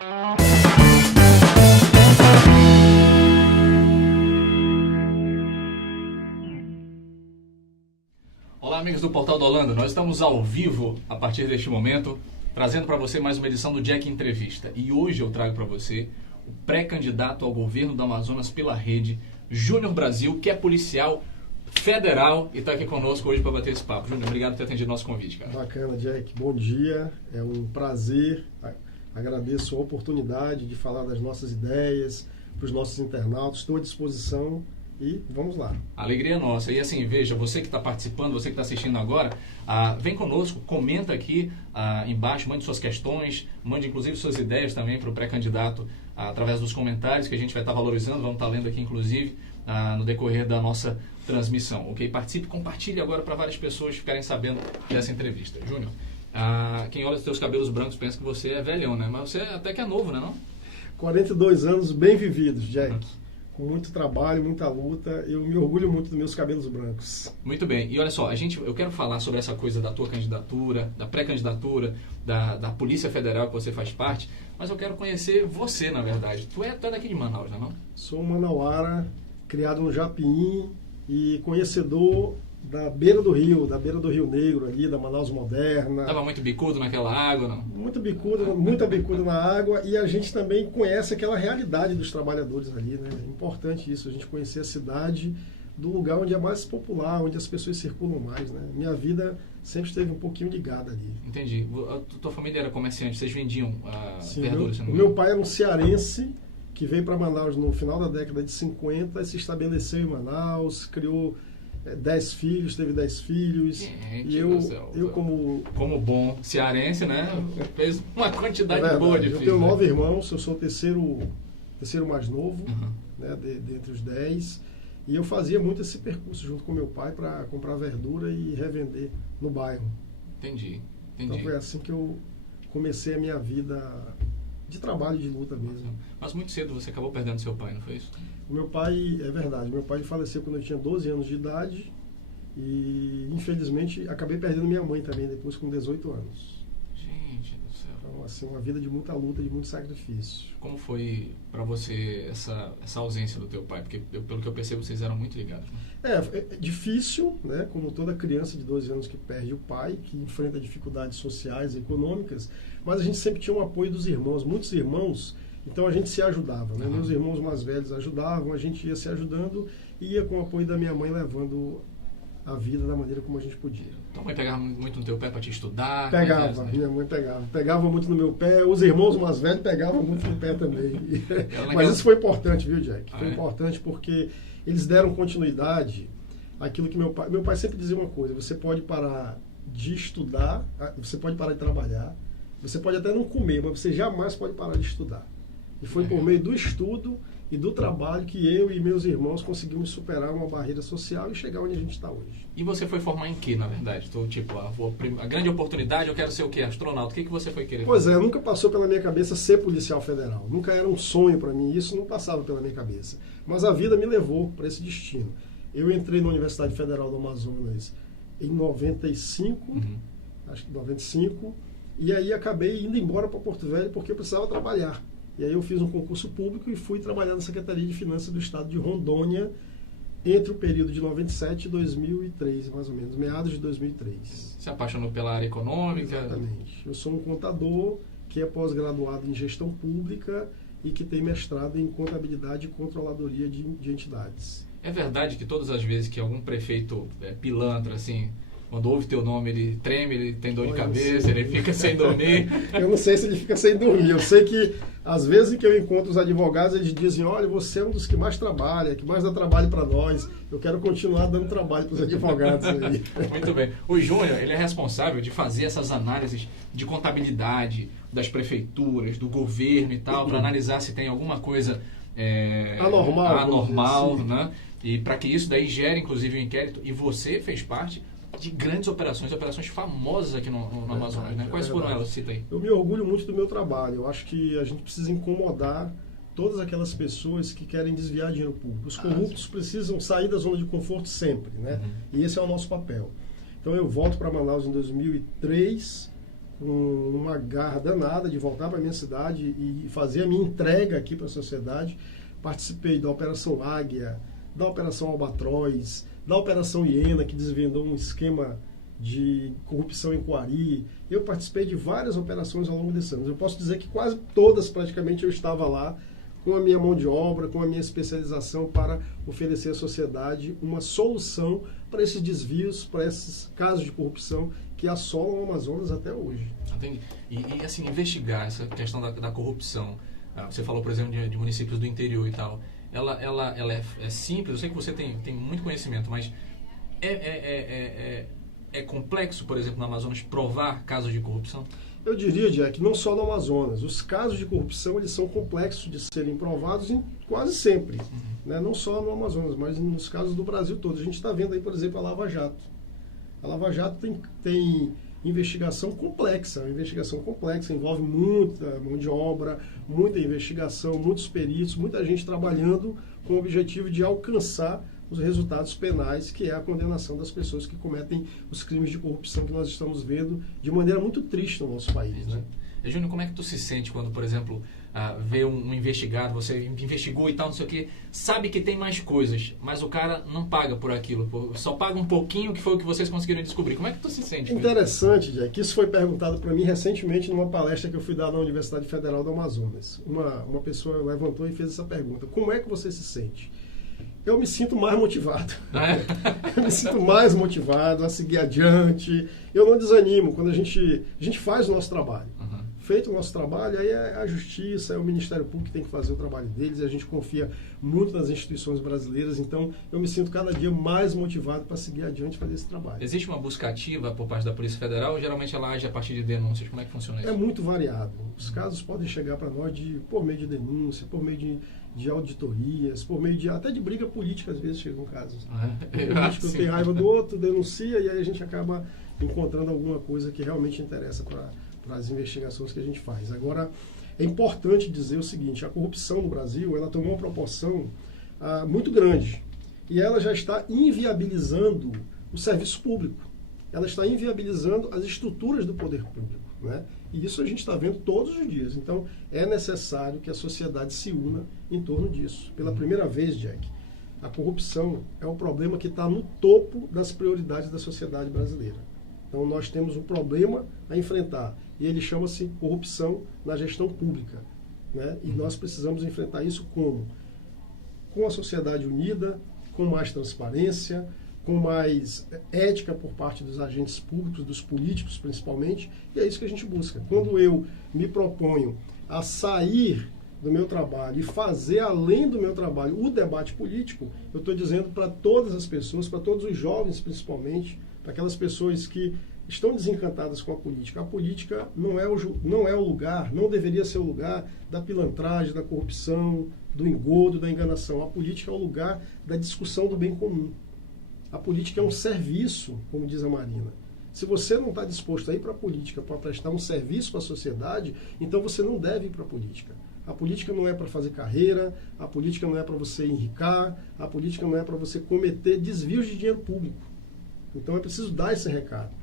Olá, amigos do Portal da Holanda. Nós estamos ao vivo a partir deste momento, trazendo para você mais uma edição do Jack Entrevista. E hoje eu trago para você o pré-candidato ao governo do Amazonas pela rede, Júnior Brasil, que é policial federal e está aqui conosco hoje para bater esse papo. Júnior, obrigado por ter atendido nosso convite, cara. Bacana, Jack. Bom dia. É um prazer. Agradeço a oportunidade de falar das nossas ideias para os nossos internautas. Estou à disposição e vamos lá. A alegria é nossa. E assim, veja, você que está participando, você que está assistindo agora, vem conosco, comenta aqui embaixo, mande suas questões, mande inclusive suas ideias também para o pré-candidato através dos comentários que a gente vai estar valorizando, vamos estar lendo aqui inclusive no decorrer da nossa transmissão, ok? Participe, compartilhe agora para várias pessoas ficarem sabendo dessa entrevista. Júnior, quem olha os seus cabelos brancos pensa que você é velhão, né? Mas você até que é novo, né, não? 42 anos bem vividos, Jack. Com muito trabalho, muita luta. Eu me orgulho muito dos meus cabelos brancos. Muito bem. E olha só, eu quero falar sobre essa coisa da tua candidatura, da pré-candidatura, da Polícia Federal que você faz parte, mas eu quero conhecer você, na verdade. Tu é daqui de Manaus, não é? Sou um manauara, criado no Japim e conhecedor da beira do Rio Negro ali, da Manaus Moderna. Estava muito bicudo naquela água, não? Muita bicuda na água, e a gente também conhece aquela realidade dos trabalhadores ali, né? É importante isso, a gente conhecer a cidade do lugar onde é mais popular, onde as pessoas circulam mais, né? Minha vida sempre esteve um pouquinho ligada ali. Entendi. A tua família era comerciante, vocês vendiam verduras? O meu pai era um cearense que veio para Manaus no final da década de 50 e se estabeleceu em Manaus, criou 10 filhos, teve 10 filhos. Gente, e eu como bom cearense, né? Fez uma quantidade boa de filhos. Eu tenho 9 irmãos, eu sou o terceiro mais novo, né, dentre os 10. E eu fazia muito esse percurso junto com meu pai para comprar verdura e revender no bairro. Entendi. Então foi assim que eu comecei a minha vida de trabalho, de luta mesmo. Mas muito cedo você acabou perdendo seu pai, não foi isso? O meu pai, é verdade, meu pai faleceu quando eu tinha 12 anos de idade e, infelizmente, acabei perdendo minha mãe também, depois com 18 anos. Gente do céu. Então, assim, uma vida de muita luta, de muito sacrifício. Como foi para você essa ausência do teu pai? Porque, pelo que eu percebo, vocês eram muito ligados. Né? É difícil, né? Como toda criança de 12 anos que perde o pai, que enfrenta dificuldades sociais e econômicas, mas a gente sempre tinha um apoio dos irmãos, muitos irmãos, então a gente se ajudava, né? Meus irmãos mais velhos ajudavam, a gente ia se ajudando e ia com o apoio da minha mãe levando a vida da maneira como a gente podia. Tua mãe pegava muito no teu pé para te estudar? Pegava, minha mãe pegava muito no meu pé, os irmãos mais velhos pegavam muito no pé também. Mas isso foi importante, viu, Jack? Foi importante porque eles deram continuidade àquilo que meu pai sempre dizia uma coisa: você pode parar de estudar, você pode parar de trabalhar, você pode até não comer, mas você jamais pode parar de estudar. E foi por meio do estudo e do trabalho que eu e meus irmãos conseguimos superar uma barreira social e chegar onde a gente está hoje. E você foi formar em que, na verdade? A grande oportunidade, eu quero ser o quê? Astronauta. O que você foi querer? Pois é, nunca passou pela minha cabeça ser policial federal. Nunca era um sonho para mim, isso não passava pela minha cabeça. Mas a vida me levou para esse destino. Eu entrei na Universidade Federal do Amazonas em 95, acho que 95, e aí acabei indo embora para Porto Velho porque eu precisava trabalhar. E aí eu fiz um concurso público e fui trabalhar na Secretaria de Finanças do Estado de Rondônia entre o período de 97 e 2003, mais ou menos, meados de 2003. Se apaixonou pela área econômica? Exatamente. Eu sou um contador que é pós-graduado em gestão pública e que tem mestrado em contabilidade e controladoria de entidades. É verdade que todas as vezes que algum prefeito pilantra, assim, quando ouve teu nome, ele treme, ele tem dor de cabeça, ele fica sem dormir? Eu não sei se ele fica sem dormir. Eu sei que, às vezes que eu encontro os advogados, eles dizem: olha, você é um dos que mais trabalha, que mais dá trabalho para nós. Eu quero continuar dando trabalho para os advogados aí. Muito bem. O Júnior, ele é responsável de fazer essas análises de contabilidade das prefeituras, do governo e tal, para analisar se tem alguma coisa anormal, assim, né? E para que isso daí gere, inclusive, um inquérito. E você fez parte de grandes operações famosas aqui no Amazonas, né? Quais foram elas? Cita aí. Eu me orgulho muito do meu trabalho. Eu acho que a gente precisa incomodar todas aquelas pessoas que querem desviar dinheiro público. Os corruptos precisam sair da zona de conforto sempre, né? E esse é o nosso papel. Então eu volto para Manaus em 2003 com uma garra danada de voltar para a minha cidade e fazer a minha entrega aqui para a sociedade. Participei da Operação Águia, da Operação Albatroz, da Operação Hiena, que desvendou um esquema de corrupção em Coari. Eu participei de várias operações ao longo desses anos. Eu posso dizer que quase todas, praticamente, eu estava lá com a minha mão de obra, com a minha especialização para oferecer à sociedade uma solução para esses desvios, para esses casos de corrupção que assolam o Amazonas até hoje. Entendi. E assim, investigar essa questão da corrupção, você falou, por exemplo, de municípios do interior e tal, ela é simples, eu sei que você tem muito conhecimento, mas é complexo, por exemplo, no Amazonas, provar casos de corrupção? Eu diria, Jack, não só no Amazonas. Os casos de corrupção, eles são complexos de serem provados quase sempre. Né? Não só no Amazonas, mas nos casos do Brasil todo. A gente está vendo aí, por exemplo, a Lava Jato. A Lava Jato tem investigação complexa. Uma investigação complexa, envolve muita mão de obra, muita investigação, muitos peritos, muita gente trabalhando com o objetivo de alcançar os resultados penais, que é a condenação das pessoas que cometem os crimes de corrupção que nós estamos vendo de maneira muito triste no nosso país. Né? Júnior, como é que tu se sente quando, por exemplo, vê um investigado, você investigou e tal, não sei o quê, sabe que tem mais coisas, mas o cara não paga por aquilo, só paga um pouquinho, que foi o que vocês conseguiram descobrir. Como é que tu se sente? Interessante, Jack, isso foi perguntado para mim recentemente numa palestra que eu fui dar na Universidade Federal do Amazonas. Uma pessoa levantou e fez essa pergunta: como é que você se sente? Eu me sinto mais motivado. Eu me sinto mais motivado a seguir adiante. Eu não desanimo quando a gente faz o nosso trabalho. Feito o nosso trabalho, aí é a justiça, é o Ministério Público que tem que fazer o trabalho deles, e a gente confia muito nas instituições brasileiras, então eu me sinto cada dia mais motivado para seguir adiante e fazer esse trabalho. Existe uma busca ativa por parte da Polícia Federal ou geralmente ela age a partir de denúncias? Como é que funciona isso? É muito variado. Os casos podem chegar para nós por meio de denúncia, por meio de auditorias, por meio até de briga política, às vezes chegam casos. O político tem raiva do outro, denuncia, e aí a gente acaba encontrando alguma coisa que realmente interessa para as investigações que a gente faz. Agora, é importante dizer o seguinte: a corrupção no Brasil, ela tomou uma proporção muito grande, e ela já está inviabilizando o serviço público, ela está inviabilizando as estruturas do poder público, né? E isso a gente está vendo todos os dias. Então, é necessário que a sociedade se una em torno disso. Pela primeira vez, Jack, a corrupção é um problema que está no topo das prioridades da sociedade brasileira. Então, nós temos um problema a enfrentar, e ele chama-se corrupção na gestão pública, né? E nós precisamos enfrentar isso como? Com a sociedade unida, com mais transparência, com mais ética por parte dos agentes públicos, dos políticos principalmente, e é isso que a gente busca. Quando eu me proponho a sair do meu trabalho e fazer além do meu trabalho o debate político, eu estou dizendo para todas as pessoas, para todos os jovens principalmente, para aquelas pessoas que estão desencantadas com a política não é o lugar, não deveria ser o lugar da pilantragem, da corrupção, do engodo, da enganação. A política é o lugar da discussão do bem comum. A política é um serviço, como diz a Marina. Se você não está disposto a ir para a política para prestar um serviço para a sociedade, então você não deve ir para a política. A política não é para fazer carreira, a política não é para você enricar, a política não é para você cometer desvios de dinheiro público. Então é preciso dar esse recado.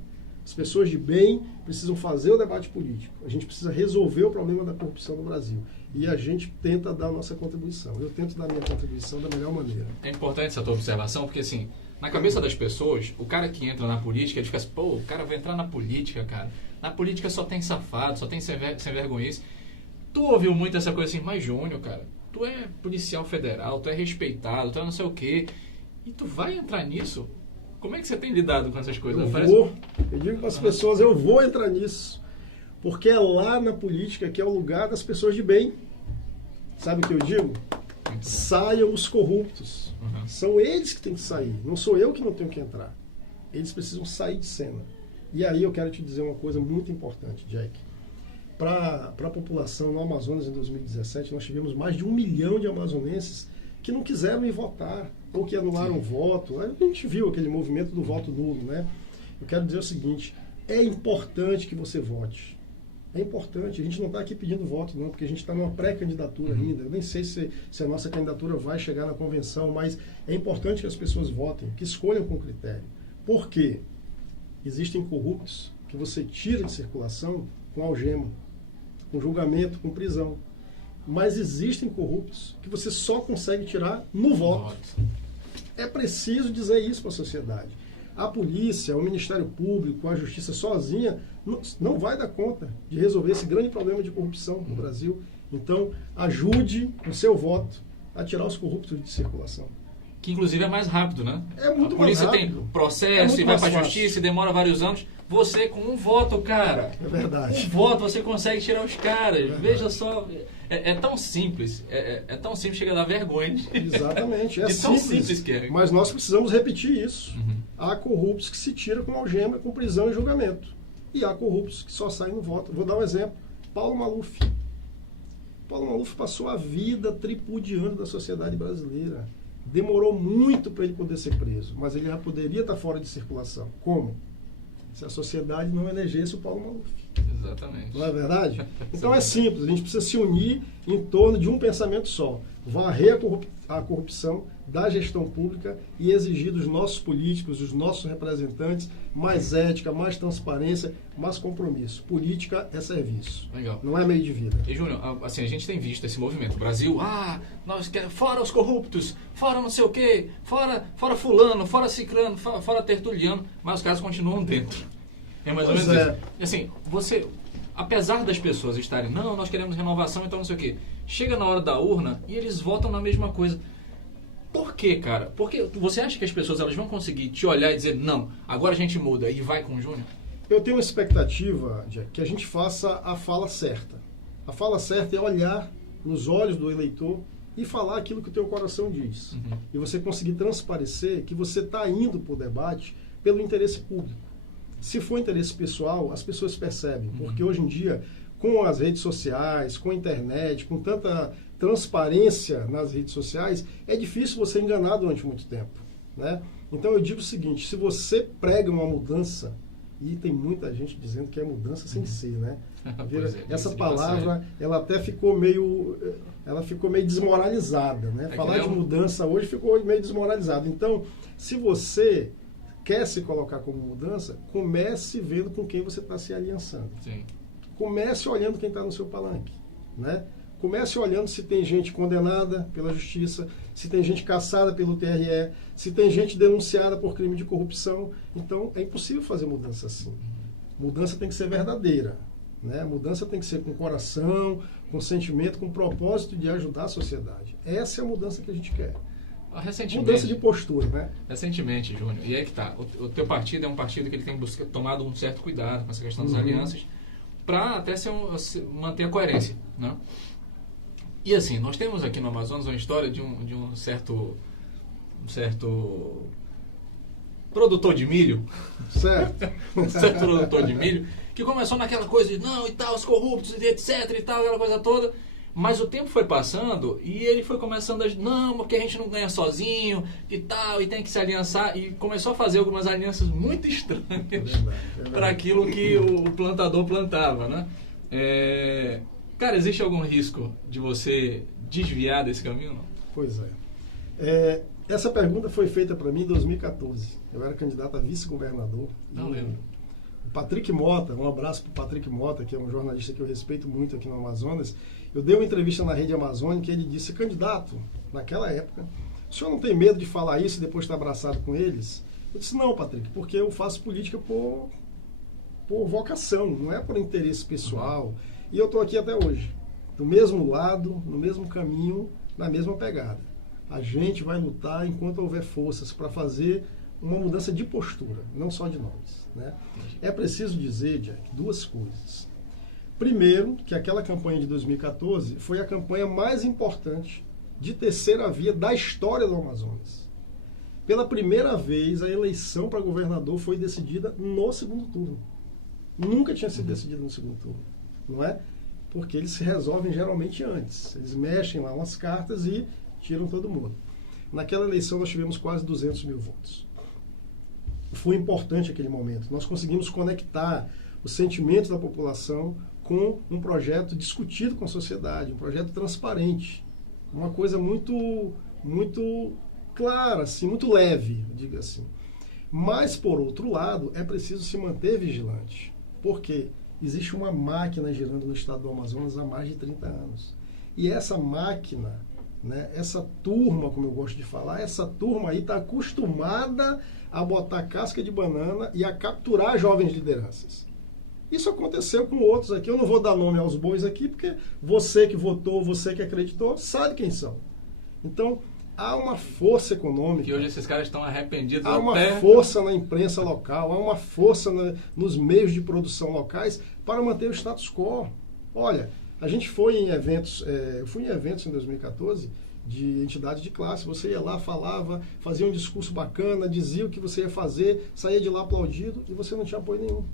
As pessoas de bem precisam fazer o debate político. A gente precisa resolver o problema da corrupção no Brasil. E a gente tenta dar a nossa contribuição. Eu tento dar a minha contribuição da melhor maneira. É importante essa tua observação, porque assim, na cabeça das pessoas, o cara que entra na política, ele fica assim, pô, o cara vai entrar na política, cara. Na política só tem safado, só tem sem vergonhice. Tu ouviu muito essa coisa assim, mas Júnior, cara, tu é policial federal, tu é respeitado, tu é não sei o quê, e tu vai entrar nisso? Como é que você tem lidado com essas coisas? Eu digo para as pessoas, eu vou entrar nisso, porque é lá na política que é o lugar das pessoas de bem. Sabe o que eu digo? Saiam os corruptos. São eles que têm que sair, não sou eu que não tenho que entrar. Eles precisam sair de cena. E aí eu quero te dizer uma coisa muito importante, Jack. Para a população no Amazonas em 2017, nós tivemos mais de 1 milhão de amazonenses que não quiseram ir votar, ou que anularam o voto. A gente viu aquele movimento do voto nulo, né? Eu quero dizer o seguinte: é importante que você vote. É importante. A gente não está aqui pedindo voto, não, porque a gente está numa pré-candidatura ainda. Eu nem sei se a nossa candidatura vai chegar na convenção, mas é importante que as pessoas votem, que escolham com critério. Por quê? Existem corruptos que você tira de circulação com algema, com julgamento, com prisão. Mas existem corruptos que você só consegue tirar no voto. É preciso dizer isso para a sociedade. A polícia, o Ministério Público, a Justiça sozinha não vai dar conta de resolver esse grande problema de corrupção no Brasil. Então, ajude o seu voto a tirar os corruptos de circulação. Que inclusive é mais rápido, né? É muito mais rápido. A polícia tem processo e vai para a justiça e demora vários anos. Você, com um voto, cara. É verdade. Um voto, você consegue tirar os caras. Veja só. É tão simples. É tão simples, chega a dar vergonha. Exatamente. É tão simples que é. Mas nós precisamos repetir isso. Há corruptos que se tiram com algema, com prisão e julgamento. E há corruptos que só saem no voto. Vou dar um exemplo. Paulo Maluf. Paulo Maluf passou a vida tripudiando da sociedade brasileira. Demorou muito para ele poder ser preso, mas ele já poderia estar fora de circulação. Como? Se a sociedade não elegesse o Paulo Maluf. Exatamente. Não é verdade? Então é simples, a gente precisa se unir em torno de um pensamento só. Varrer a corrupção da gestão pública e exigir dos nossos políticos, dos nossos representantes, mais ética, mais transparência, mais compromisso. Política é serviço. Legal. Não é meio de vida. E, Júnior, assim, a gente tem visto esse movimento. O Brasil, nós queremos, fora os corruptos, fora não sei o quê, fora fulano, fora ciclano, fora tertuliano, mas os caras continuam dentro. É mais ou menos isso. Assim, você, apesar das pessoas estarem, não, nós queremos renovação, então não sei o quê, chega na hora da urna e eles votam na mesma coisa. Por quê, cara? Porque você acha que as pessoas elas vão conseguir te olhar e dizer, não, agora a gente muda e vai com o Júnior? Eu tenho uma expectativa, Jack, que a gente faça a fala certa. A fala certa é olhar nos olhos do eleitor e falar aquilo que o teu coração diz. E você conseguir transparecer que você está indo para o debate pelo interesse público. Se for interesse pessoal, as pessoas percebem. Porque hoje em dia, com as redes sociais, com a internet, com tanta transparência nas redes sociais, é difícil você enganar durante muito tempo, né? Então eu digo o seguinte, se você prega uma mudança, e tem muita gente dizendo que é mudança sem ser, né? Essa palavra, ela até ficou meio desmoralizada, né? Falar de mudança hoje ficou meio desmoralizado. Então, se você quer se colocar como mudança, comece vendo com quem você está se aliançando. Sim. Comece olhando quem está no seu palanque, né? Comece olhando se tem gente condenada pela justiça, se tem gente caçada pelo TRE, se tem gente denunciada por crime de corrupção. Então, é impossível fazer mudança assim. Mudança tem que ser verdadeira, né? Mudança tem que ser com coração, com sentimento, com propósito de ajudar a sociedade. Essa é a mudança que a gente quer. Mudança de postura, né? Recentemente, Júnior, e aí que tá, o teu partido é um partido que ele tem tomado um certo cuidado com essa questão das alianças, para até manter a coerência, né? E assim, nós temos aqui no Amazonas uma história de um certo produtor de milho, certo? Um certo produtor de milho, que começou naquela coisa de não, e tal, os corruptos, e etc, e tal, aquela coisa toda, mas o tempo foi passando e ele foi começando a não, porque a gente não ganha sozinho, e tal, e tem que se aliançar, e começou a fazer algumas alianças muito estranhas para aquilo que o plantador plantava, né? Cara, existe algum risco de você desviar desse caminho? Não? Pois é. Essa pergunta foi feita para mim em 2014. Eu era candidato a vice-governador. Não lembro. O Patrick Mota, um abraço para o Patrick Mota, que é um jornalista que eu respeito muito aqui no Amazonas. Eu dei uma entrevista na Rede Amazônica e ele disse, candidato, naquela época, o senhor não tem medo de falar isso e depois estar abraçado com eles? Eu disse, não, Patrick, porque eu faço política por vocação, não é por interesse pessoal. E eu estou aqui até hoje, do mesmo lado, no mesmo caminho, na mesma pegada. A gente vai lutar enquanto houver forças para fazer uma mudança de postura, não só de nomes, né? É preciso dizer, Jack, duas coisas. Primeiro, que aquela campanha de 2014 foi a campanha mais importante de terceira via da história do Amazonas. Pela primeira vez, a eleição para governador foi decidida no segundo turno. Nunca tinha sido decidida no segundo turno. Não é? Porque eles se resolvem geralmente antes. Eles mexem lá umas cartas e tiram todo mundo. Naquela eleição nós tivemos quase 200 mil votos. Foi importante aquele momento. Nós conseguimos conectar os sentimentos da população com um projeto discutido com a sociedade, um projeto transparente. Uma coisa muito clara, assim, muito leve, diga assim. Mas, por outro lado, é preciso se manter vigilante. Porque existe uma máquina girando no estado do Amazonas há mais de 30 anos. E essa máquina, né, essa turma, como eu gosto de falar, essa turma aí está acostumada a botar casca de banana e a capturar jovens lideranças. Isso aconteceu com outros aqui. Eu não vou dar nome aos bois aqui, porque você que votou, você que acreditou, sabe quem são. Então, há uma força econômica. E hoje esses caras estão arrependidos. Há uma força na imprensa local, há uma força nos meios de produção locais para manter o status quo. Olha, a gente foi em eventos, eu fui em eventos em 2014 de entidades de classe. Você ia lá, falava, fazia um discurso bacana, dizia o que você ia fazer, saía de lá aplaudido e você não tinha apoio nenhum.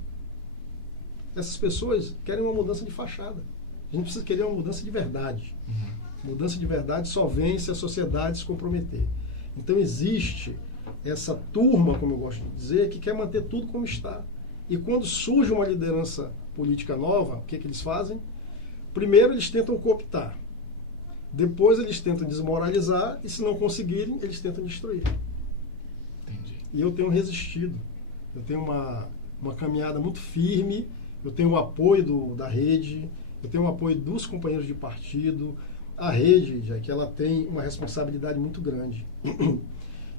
Essas pessoas querem uma mudança de fachada. A gente precisa querer uma mudança de verdade. Mudança de verdade só vem se a sociedade se comprometer. Então existe essa turma, como eu gosto de dizer, que quer manter tudo como está. E quando surge uma liderança política nova, o que eles fazem? Primeiro eles tentam cooptar. Depois eles tentam desmoralizar e, se não conseguirem, eles tentam destruir. Entendi. E eu tenho resistido. Eu tenho uma caminhada muito firme. Eu tenho o apoio da rede, eu tenho o apoio dos companheiros de partido. A rede, já que ela tem uma responsabilidade muito grande.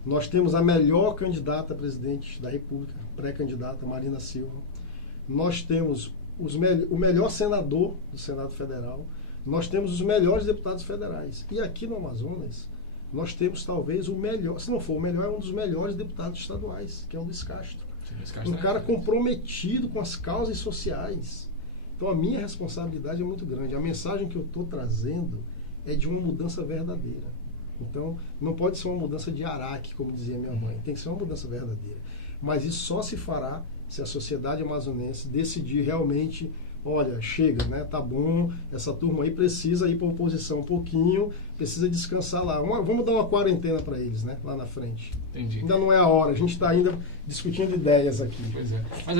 Nós temos a melhor candidata a presidente da República, pré-candidata, Marina Silva. Nós temos o melhor senador do Senado Federal. Nós temos os melhores deputados federais. E aqui no Amazonas, nós temos talvez o melhor, se não for o melhor, é um dos melhores deputados estaduais, que é o Luiz Castro. Um cara comprometido com as causas sociais. Então a minha responsabilidade é muito grande. A mensagem que eu estou trazendo é de uma mudança verdadeira. Então não pode ser uma mudança de araque, como dizia minha mãe. Tem que ser uma mudança verdadeira. Mas isso só se fará se a sociedade amazonense decidir realmente, olha, chega, né? Tá bom, essa turma aí precisa ir para a oposição um pouquinho, precisa descansar lá. Vamos dar uma quarentena para eles, né? Lá na frente. Entendi. Ainda não é a hora, a gente está ainda discutindo ideias aqui. Pois é. Mas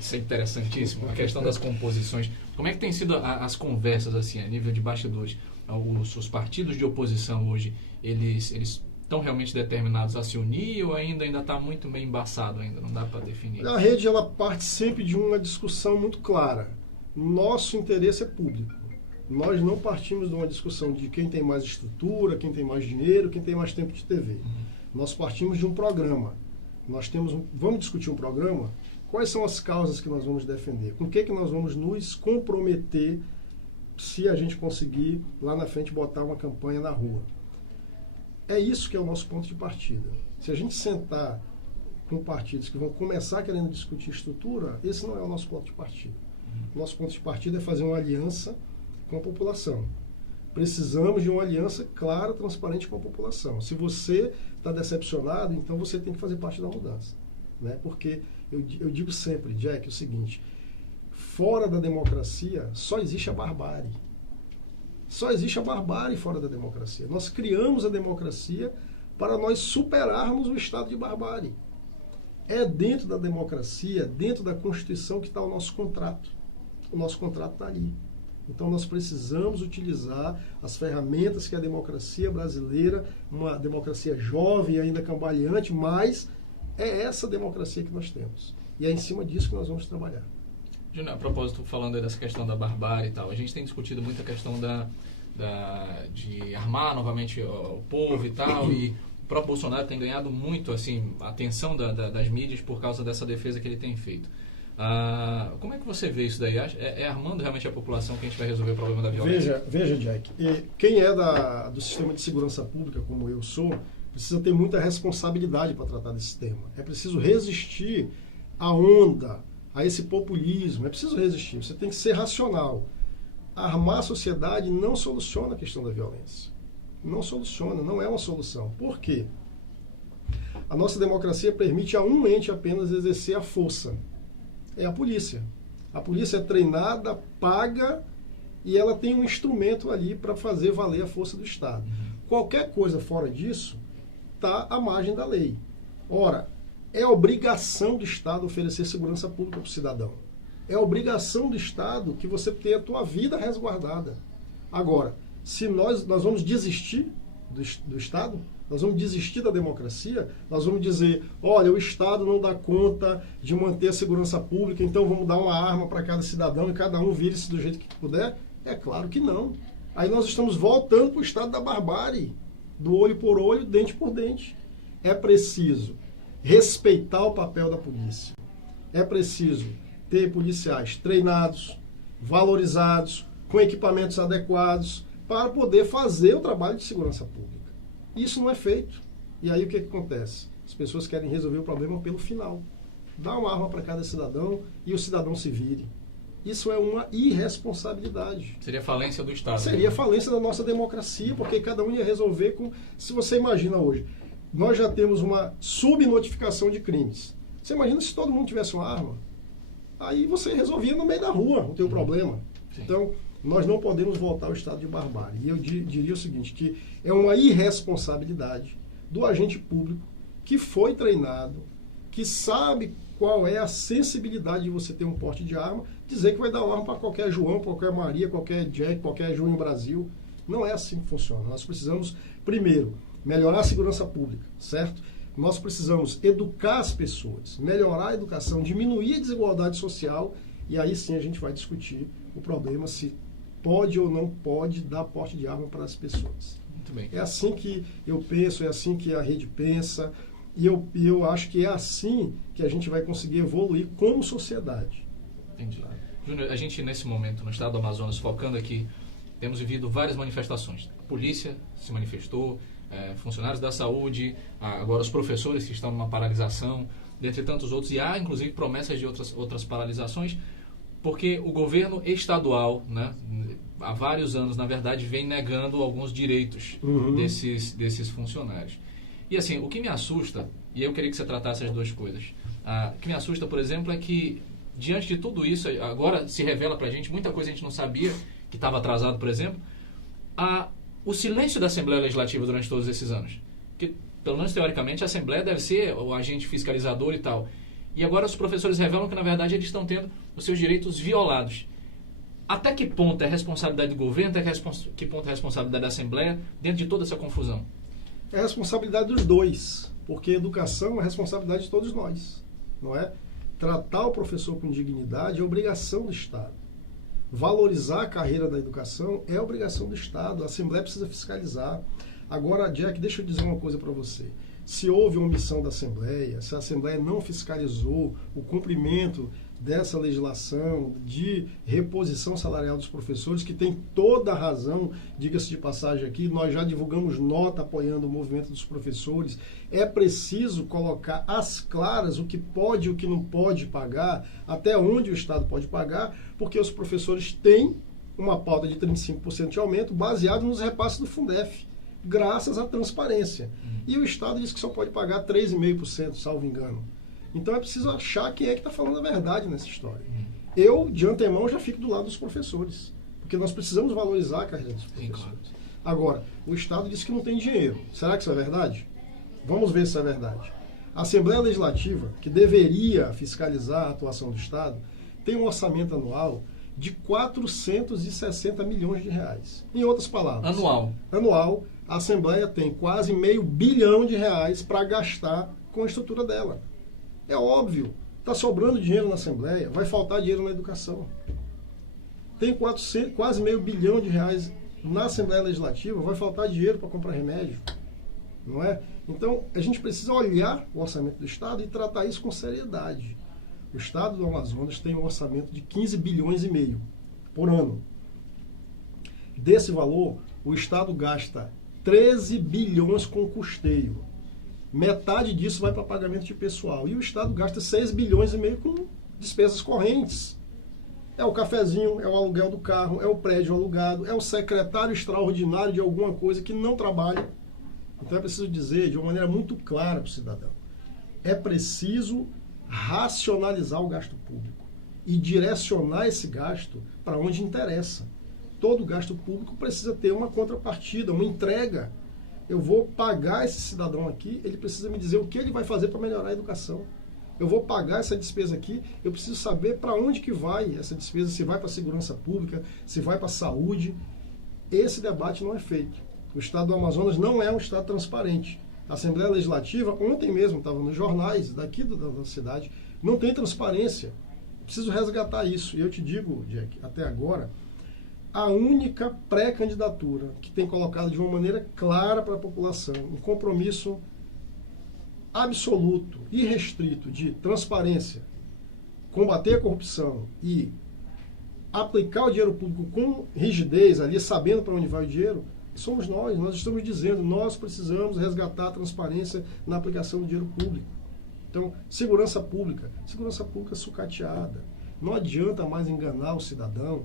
isso é interessantíssimo, a questão das composições. Como é que tem sido as conversas, assim, a nível de bastidores? Os partidos de oposição hoje, eles estão realmente determinados a se unir ou ainda está muito meio embaçado ainda, não dá para definir? A rede, ela parte sempre de uma discussão muito clara. Nosso interesse é público. Nós não partimos de uma discussão de quem tem mais estrutura, quem tem mais dinheiro, quem tem mais tempo de TV. Nós partimos de um programa. Vamos discutir um programa? Quais são as causas que nós vamos defender? Com o que nós vamos nos comprometer se a gente conseguir, lá na frente, botar uma campanha na rua? É isso que é o nosso ponto de partida. Se a gente sentar com partidos que vão começar querendo discutir estrutura, esse não é o nosso ponto de partida. Nosso ponto de partida é fazer uma aliança com a população. Precisamos de uma aliança clara, transparente com a população. Se você está decepcionado, então você tem que fazer parte da mudança. Né? Porque eu digo sempre, Jack, o seguinte: fora da democracia só existe a barbárie. Só existe a barbárie fora da democracia. Nós criamos a democracia para nós superarmos o estado de barbárie. É dentro da democracia, dentro da Constituição, que está o nosso contrato. O nosso contrato está ali. Então nós precisamos utilizar as ferramentas que a democracia brasileira, uma democracia jovem, ainda cambaleante, mas é essa democracia que nós temos. E é em cima disso que nós vamos trabalhar. A propósito, falando aí dessa questão da barbárie e tal, a gente tem discutido muito a questão de armar novamente o povo e tal, e o próprio Bolsonaro tem ganhado muito assim, a atenção das mídias por causa dessa defesa que ele tem feito. Como é que você vê isso daí? É armando realmente a população que a gente vai resolver o problema da violência? Veja, Jack, quem é do sistema de segurança pública, como eu sou, precisa ter muita responsabilidade para tratar desse tema. É preciso resistir à onda, a esse populismo. É preciso resistir. Você tem que ser racional. Armar a sociedade não soluciona a questão da violência. Não soluciona, não é uma solução. Por quê? A nossa democracia permite a um ente apenas exercer a força. É a polícia. A polícia é treinada, paga, e ela tem um instrumento ali para fazer valer a força do Estado. Qualquer coisa fora disso está à margem da lei. Ora, é obrigação do Estado oferecer segurança pública para o cidadão. É obrigação do Estado que você tenha a tua vida resguardada. Agora, se nós vamos desistir, do Estado? Nós vamos desistir da democracia? Nós vamos dizer, olha, o Estado não dá conta de manter a segurança pública, então vamos dar uma arma para cada cidadão e cada um vire-se do jeito que puder? É claro que não. Aí nós estamos voltando para o estado da barbárie, do olho por olho, dente por dente. É preciso respeitar o papel da polícia. É preciso ter policiais treinados, valorizados, com equipamentos adequados, para poder fazer o trabalho de segurança pública. Isso não é feito. E aí o que acontece? As pessoas querem resolver o problema pelo final. Dá uma arma para cada cidadão e o cidadão se vire. Isso é uma irresponsabilidade. Seria falência do Estado. Seria falência da nossa democracia, porque cada um ia resolver com... Se você imagina hoje, nós já temos uma subnotificação de crimes. Você imagina se todo mundo tivesse uma arma? Aí você resolvia no meio da rua o teu problema. Sim. Então, nós não podemos voltar ao estado de barbárie. E eu diria o seguinte, que é uma irresponsabilidade do agente público que foi treinado, que sabe qual é a sensibilidade de você ter um porte de arma, dizer que vai dar uma arma para qualquer João, qualquer Maria, qualquer Jack, qualquer Júnior Brasil. Não é assim que funciona. Nós precisamos, primeiro, melhorar a segurança pública, certo? Nós precisamos educar as pessoas, melhorar a educação, diminuir a desigualdade social, e aí sim a gente vai discutir o problema se pode ou não pode dar porte de arma para as pessoas. Muito bem. É assim que eu penso, é assim que a rede pensa, e eu acho que é assim que a gente vai conseguir evoluir como sociedade. Entendi. Júnior, a gente nesse momento, no estado do Amazonas, focando aqui, temos vivido várias manifestações. A polícia se manifestou, funcionários da saúde, agora os professores que estão numa paralisação, dentre tantos outros, e há inclusive promessas de outras paralisações, porque o governo estadual, né, há vários anos, na verdade, vem negando alguns direitos desses funcionários. E assim, o que me assusta, e eu queria que você tratasse as duas coisas, o que me assusta, por exemplo, é que diante de tudo isso, agora se revela pra gente, muita coisa a gente não sabia, que estava atrasado, por exemplo, o silêncio da Assembleia Legislativa durante todos esses anos. Que, pelo menos teoricamente, a Assembleia deve ser o agente fiscalizador e tal. E agora os professores revelam que, na verdade, eles estão tendo os seus direitos violados. Até que ponto é responsabilidade do governo, até que ponto é responsabilidade da Assembleia, dentro de toda essa confusão? É a responsabilidade dos dois, porque educação é responsabilidade de todos nós, não é? Tratar o professor com dignidade é obrigação do Estado. Valorizar a carreira da educação é obrigação do Estado. A Assembleia precisa fiscalizar. Agora, Jack, deixa eu dizer uma coisa para você. Se houve omissão da Assembleia, se a Assembleia não fiscalizou o cumprimento dessa legislação de reposição salarial dos professores, que tem toda a razão, diga-se de passagem aqui, nós já divulgamos nota apoiando o movimento dos professores, é preciso colocar às claras o que pode e o que não pode pagar, até onde o Estado pode pagar, porque os professores têm uma pauta de 35% de aumento baseado nos repasses do Fundef, graças à transparência. E o Estado diz que só pode pagar 3,5%, salvo engano. Então é preciso achar quem é que está falando a verdade nessa história. Eu, de antemão, já fico do lado dos professores, porque nós precisamos valorizar a carreira dos professores. Sim, claro. Agora, o Estado diz que não tem dinheiro. Será que isso é verdade? Vamos ver se é verdade. A Assembleia Legislativa, que deveria fiscalizar a atuação do Estado, tem um orçamento anual de 460 milhões de reais. Em outras palavras... Anual, a Assembleia tem quase R$500 bilhão para gastar com a estrutura dela. É óbvio, está sobrando dinheiro na Assembleia, vai faltar dinheiro na educação. Tem quase R$500 bilhão na Assembleia Legislativa, vai faltar dinheiro para comprar remédio. Não é? Então, a gente precisa olhar o orçamento do Estado e tratar isso com seriedade. O Estado do Amazonas tem um orçamento de 15,5 bilhões por ano. Desse valor, o Estado gasta 13 bilhões com custeio. Metade disso vai para pagamento de pessoal. E o Estado gasta 6,5 bilhões com despesas correntes. É o cafezinho, é o aluguel do carro, é o prédio alugado, é o secretário extraordinário de alguma coisa que não trabalha. Então é preciso dizer de uma maneira muito clara para o cidadão. É preciso racionalizar o gasto público e direcionar esse gasto para onde interessa. Todo gasto público precisa ter uma contrapartida, uma entrega. Eu vou pagar esse cidadão aqui, ele precisa me dizer o que ele vai fazer para melhorar a educação. Eu vou pagar essa despesa aqui, eu preciso saber para onde que vai essa despesa, se vai para a segurança pública, se vai para a saúde. Esse debate não é feito. O Estado do Amazonas não é um Estado transparente. A Assembleia Legislativa, ontem mesmo, estava nos jornais daqui da cidade, não tem transparência. Preciso resgatar isso. E eu te digo, Jack, até agora, a única pré-candidatura que tem colocado de uma maneira clara para a população um compromisso absoluto, irrestrito de transparência, combater a corrupção e aplicar o dinheiro público com rigidez ali, sabendo para onde vai o dinheiro, somos nós. Nós estamos dizendo, nós precisamos resgatar a transparência na aplicação do dinheiro público. Então, segurança pública sucateada. Não adianta mais enganar o cidadão,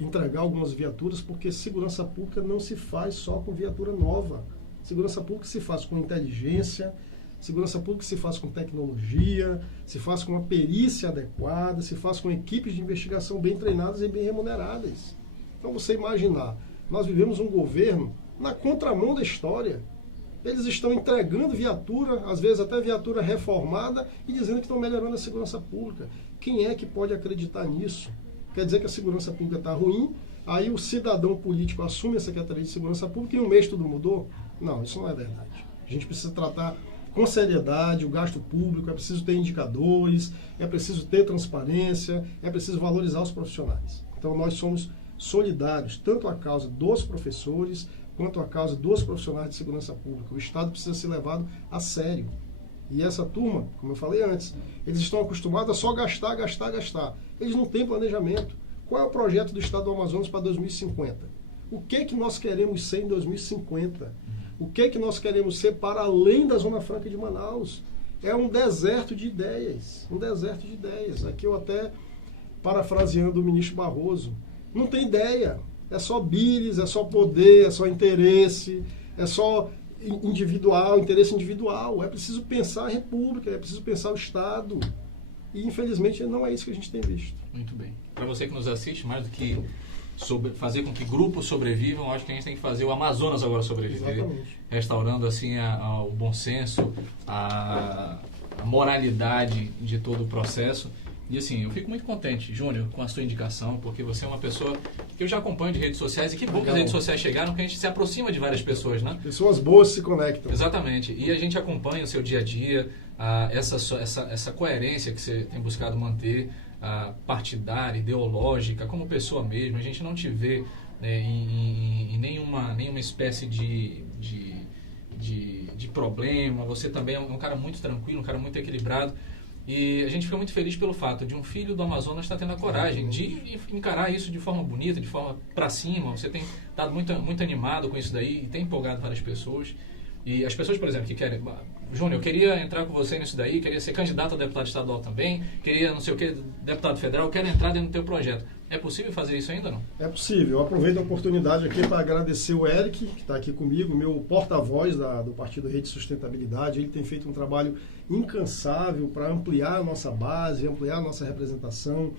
entregar algumas viaturas, porque segurança pública não se faz só com viatura nova. Segurança pública se faz com inteligência, segurança pública se faz com tecnologia, se faz com uma perícia adequada, se faz com equipes de investigação bem treinadas e bem remuneradas. Então, você imaginar, nós vivemos um governo na contramão da história. Eles estão entregando viatura, às vezes até viatura reformada, e dizendo que estão melhorando a segurança pública. Quem é que pode acreditar nisso? Quer dizer que a segurança pública está ruim, aí o cidadão político assume a Secretaria de Segurança Pública e em um mês tudo mudou? Não, isso não é verdade. A gente precisa tratar com seriedade o gasto público, é preciso ter indicadores, é preciso ter transparência, é preciso valorizar os profissionais. Então nós somos solidários, tanto à causa dos professores, quanto à causa dos profissionais de segurança pública. O Estado precisa ser levado a sério. E essa turma, como eu falei antes, eles estão acostumados a só gastar. Eles não têm planejamento. Qual é o projeto do Estado do Amazonas para 2050? O que nós queremos ser em 2050? O que nós queremos ser para além da Zona Franca de Manaus? É um deserto de ideias. Um deserto de ideias. Aqui eu até, parafraseando o ministro Barroso, não tem ideia. É só bilis, é só poder, é só interesse, é só individual, interesse individual. É preciso pensar a República, é preciso pensar o Estado. E, infelizmente, não é isso que a gente tem visto. Muito bem. Para você que nos assiste, mais do que fazer com que grupos sobrevivam, acho que a gente tem que fazer o Amazonas agora sobreviver. Exatamente. Restaurando assim o bom senso, a moralidade de todo o processo. E assim, eu fico muito contente, Júnior, com a sua indicação, porque você é uma pessoa que eu já acompanho de redes sociais, e que bom que as redes sociais chegaram, porque a gente se aproxima de várias pessoas, né? Pessoas boas se conectam. Exatamente. E a gente acompanha o seu dia a dia, essa coerência que você tem buscado manter, partidária, ideológica, como pessoa mesmo. A gente não te vê em nenhuma espécie de problema. Você também é um cara muito tranquilo, um cara muito equilibrado. E a gente fica muito feliz pelo fato de um filho do Amazonas estar tendo a coragem de encarar isso de forma bonita, de forma pra cima. Você tem estado muito animado com isso daí e tem empolgado várias pessoas. E as pessoas, por exemplo, que querem... Júnior, eu queria entrar com você nisso daí, queria ser candidato a deputado estadual também, queria não sei o que, deputado federal, quero entrar dentro do teu projeto. É possível fazer isso ainda ou não? É possível. Eu aproveito a oportunidade aqui para agradecer o Eric, que está aqui comigo, meu porta-voz do Partido Rede Sustentabilidade. Ele tem feito um trabalho incansável para ampliar a nossa base, ampliar a nossa representação.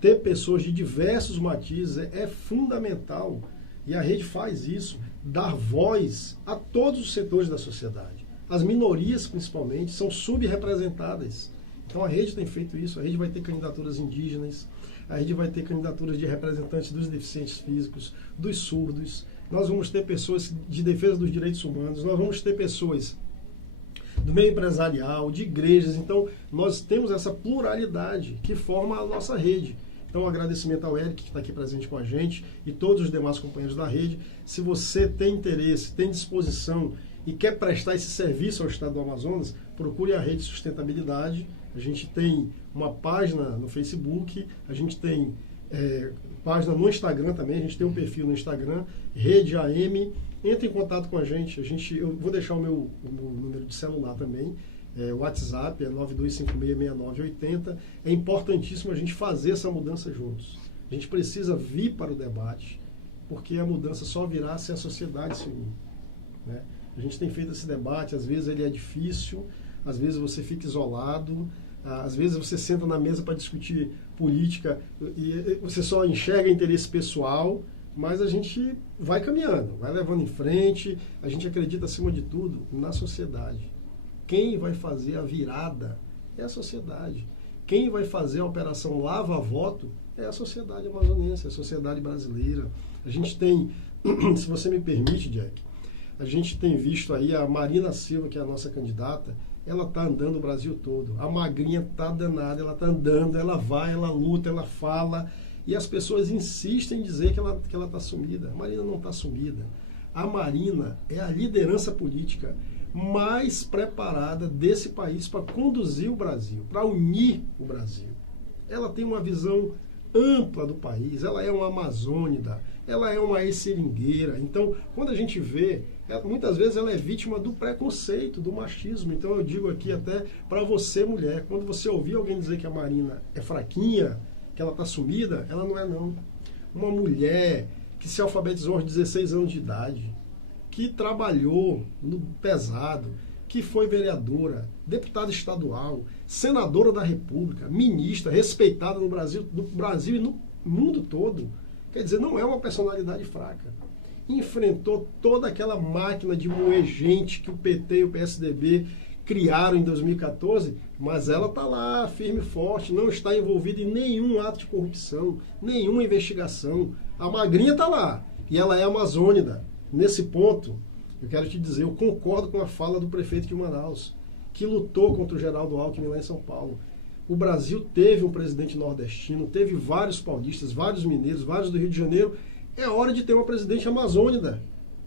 Ter pessoas de diversos matizes é fundamental. E a rede faz isso, dar voz a todos os setores da sociedade. As minorias, principalmente, são subrepresentadas. Então a rede tem feito isso. A rede vai ter candidaturas indígenas, a rede vai ter candidaturas de representantes dos deficientes físicos, dos surdos. Nós vamos ter pessoas de defesa dos direitos humanos, nós vamos ter pessoas do meio empresarial, de igrejas. Então nós temos essa pluralidade que forma a nossa rede. Então, um agradecimento ao Eric, que está aqui presente com a gente, e todos os demais companheiros da rede. Se você tem interesse, tem disposição e quer prestar esse serviço ao Estado do Amazonas, procure a Rede Sustentabilidade. A gente tem uma página no Facebook, a gente tem página no Instagram também, a gente tem um perfil no Instagram, Rede AM. Entre em contato com a gente. Eu vou deixar o meu número de celular também. O WhatsApp é 92566980. É importantíssimo a gente fazer essa mudança juntos. A gente precisa vir para o debate, porque a mudança só virá se a sociedade se unir, né? A gente tem feito esse debate, às vezes ele é difícil, às vezes você fica isolado, às vezes você senta na mesa para discutir política e você só enxerga interesse pessoal, mas a gente vai caminhando, vai levando em frente. A gente acredita, acima de tudo, na sociedade. Quem vai fazer a virada é a sociedade. Quem vai fazer a operação lava-voto é a sociedade amazonense, é a sociedade brasileira. A gente tem se você me permite, Jack, a gente tem visto aí a Marina Silva, que é a nossa candidata, ela está andando o Brasil todo. A magrinha está danada, ela está andando, ela vai, ela luta, ela fala, e as pessoas insistem em dizer que ela está sumida. A Marina não está sumida. A Marina é a liderança política mais preparada desse país para conduzir o Brasil, para unir o Brasil. Ela tem uma visão ampla do país, ela é uma amazônida, ela é uma seringueira. Então, quando a gente vê, muitas vezes ela é vítima do preconceito, do machismo. Então, eu digo aqui até para você, mulher, quando você ouvir alguém dizer que a Marina é fraquinha, que ela está sumida, ela não é não. Uma mulher que se alfabetizou aos 16 anos de idade, que trabalhou no pesado, que foi vereadora, deputada estadual, senadora da República, ministra, respeitada no Brasil e no mundo todo. Quer dizer, não é uma personalidade fraca. Enfrentou toda aquela máquina de moer gente que o PT e o PSDB criaram em 2014, mas ela está lá, firme e forte, não está envolvida em nenhum ato de corrupção, nenhuma investigação. A magrinha está lá, e ela é amazônida. Nesse ponto, eu quero te dizer, eu concordo com a fala do prefeito de Manaus, que lutou contra o Geraldo Alckmin lá em São Paulo. O Brasil teve um presidente nordestino, teve vários paulistas, vários mineiros, vários do Rio de Janeiro. É hora de ter uma presidente amazônida.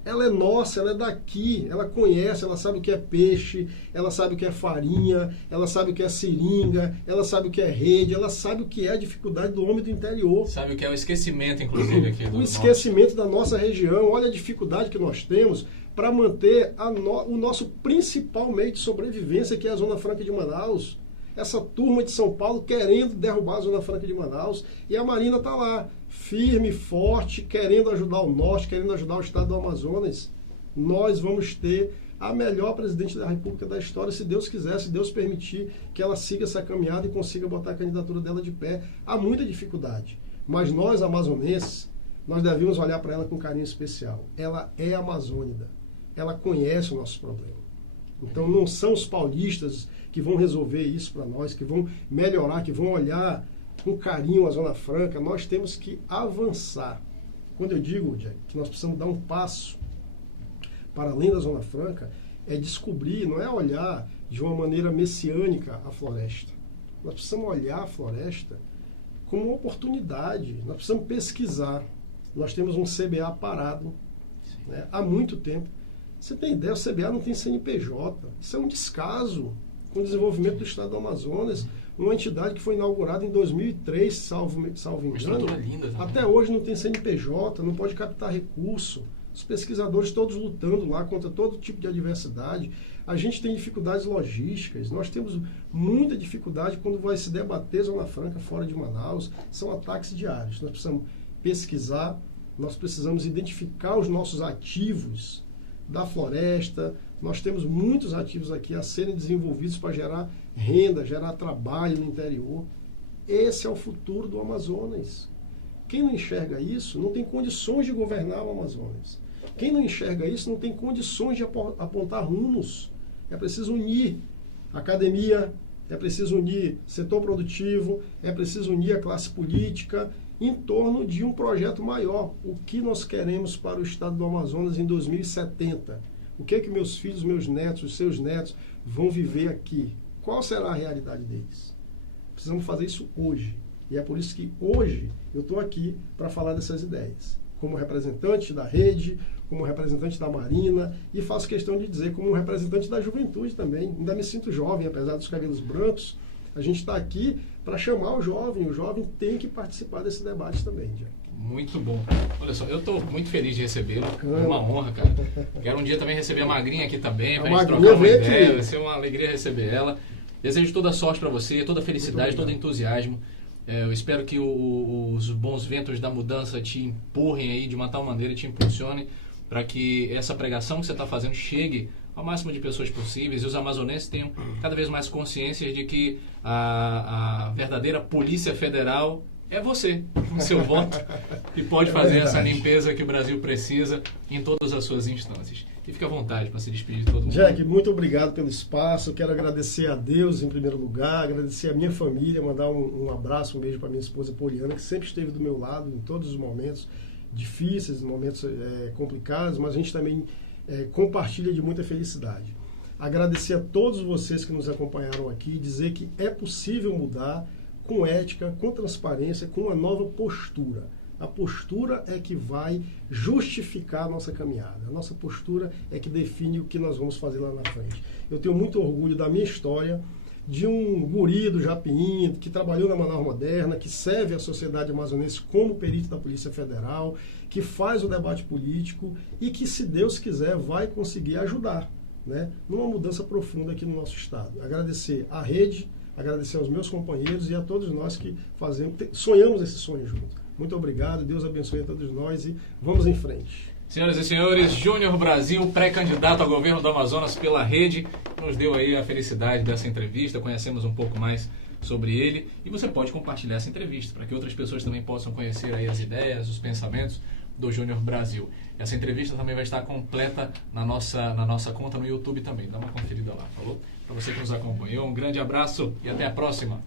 Ela é nossa, ela é daqui, ela conhece, ela sabe o que é peixe, ela sabe o que é farinha, ela sabe o que é seringa, ela sabe o que é rede, ela sabe o que é a dificuldade do homem do interior. Sabe o que é o esquecimento, inclusive, aqui do o esquecimento da nossa região. Olha a dificuldade que nós temos para manter o nosso principal meio de sobrevivência, que é a Zona Franca de Manaus. Essa turma de São Paulo querendo derrubar a Zona Franca de Manaus, e a Marina está lá, firme, forte, querendo ajudar o norte, querendo ajudar o estado do Amazonas. Nós vamos ter a melhor presidente da República da história, se Deus quiser, se Deus permitir que ela siga essa caminhada e consiga botar a candidatura dela de pé. Há muita dificuldade, mas nós, amazonenses, nós devemos olhar para ela com carinho especial. Ela é amazônida, ela conhece o nosso problema. Então não são os paulistas que vão resolver isso para nós, que vão melhorar, que vão olhar com carinho a Zona Franca. Nós temos que avançar. Quando eu digo, Jack, que nós precisamos dar um passo para além da Zona Franca, é descobrir, não é olhar de uma maneira messiânica a floresta. Nós precisamos olhar a floresta como uma oportunidade. Nós precisamos pesquisar. Nós temos um CBA parado, né, há muito tempo. Você tem ideia, o CBA não tem CNPJ. Isso é um descaso com o desenvolvimento do estado do Amazonas, uma entidade que foi inaugurada em 2003, salvo engano. Linda, até hoje não tem CNPJ, não pode captar recurso. Os pesquisadores todos lutando lá contra todo tipo de adversidade. A gente tem dificuldades logísticas, nós temos muita dificuldade quando vai se debater Zona Franca fora de Manaus. São ataques diários. Nós precisamos pesquisar, nós precisamos identificar os nossos ativos da floresta. Nós temos muitos ativos aqui a serem desenvolvidos para gerar renda, gerar trabalho no interior. Esse é o futuro do Amazonas. Quem não enxerga isso não tem condições de governar o Amazonas. Quem não enxerga isso não tem condições de apontar rumos. É preciso unir a academia, é preciso unir setor produtivo, é preciso unir a classe política em torno de um projeto maior. O que nós queremos para o estado do Amazonas em 2070? O que é que meus filhos, meus netos, os seus netos vão viver aqui? Qual será a realidade deles? Precisamos fazer isso hoje. E é por isso que hoje eu estou aqui para falar dessas ideias. Como representante da rede, como representante da Marina, e faço questão de dizer como representante da juventude também. Ainda me sinto jovem, apesar dos cabelos brancos. A gente está aqui para chamar o jovem tem que participar desse debate também, Jack. Muito bom. Olha só, eu estou muito feliz de recebê-lo. É uma honra, cara. Quero um dia também receber a Magrinha aqui também, para a gente trocar uma ideia. Vai ser uma alegria receber ela. Desejo toda a sorte para você, toda a felicidade, todo o entusiasmo. Eu espero que os bons ventos da mudança te empurrem aí de uma tal maneira, te impulsionem para que essa pregação que você está fazendo chegue ao máximo de pessoas possíveis e os amazonenses tenham cada vez mais consciência de que a verdadeira Polícia Federal é você, o seu voto, que pode fazer essa limpeza que o Brasil precisa em todas as suas instâncias. E fica à vontade para se despedir de todo mundo. Jack, muito obrigado pelo espaço. Quero agradecer a Deus em primeiro lugar, agradecer a minha família, mandar um abraço, um beijo para minha esposa Poliana, que sempre esteve do meu lado em todos os momentos. difíceis, momentos complicados, mas a gente também compartilha de muita felicidade. Agradecer a todos vocês que nos acompanharam aqui, dizer que é possível mudar com ética, com transparência, com uma nova postura. A postura é que vai justificar a nossa caminhada. A nossa postura é que define o que nós vamos fazer lá na frente. Eu tenho muito orgulho da minha história, de um guri do Japim, que trabalhou na Manaus Moderna, que serve a sociedade amazonense como perito da Polícia Federal, que faz o debate político e que, se Deus quiser, vai conseguir ajudar, né, numa mudança profunda aqui no nosso estado. Agradecer à rede, agradecer aos meus companheiros e a todos nós que sonhamos esse sonho junto. Muito obrigado, Deus abençoe a todos nós e vamos em frente. Senhoras e senhores, Júnior Brasil, pré-candidato ao governo do Amazonas pela rede, nos deu aí a felicidade dessa entrevista, conhecemos um pouco mais sobre ele e você pode compartilhar essa entrevista para que outras pessoas também possam conhecer aí as ideias, os pensamentos do Júnior Brasil. Essa entrevista também vai estar completa na nossa conta no YouTube também, dá uma conferida lá, falou? Para você que nos acompanhou, um grande abraço e até a próxima.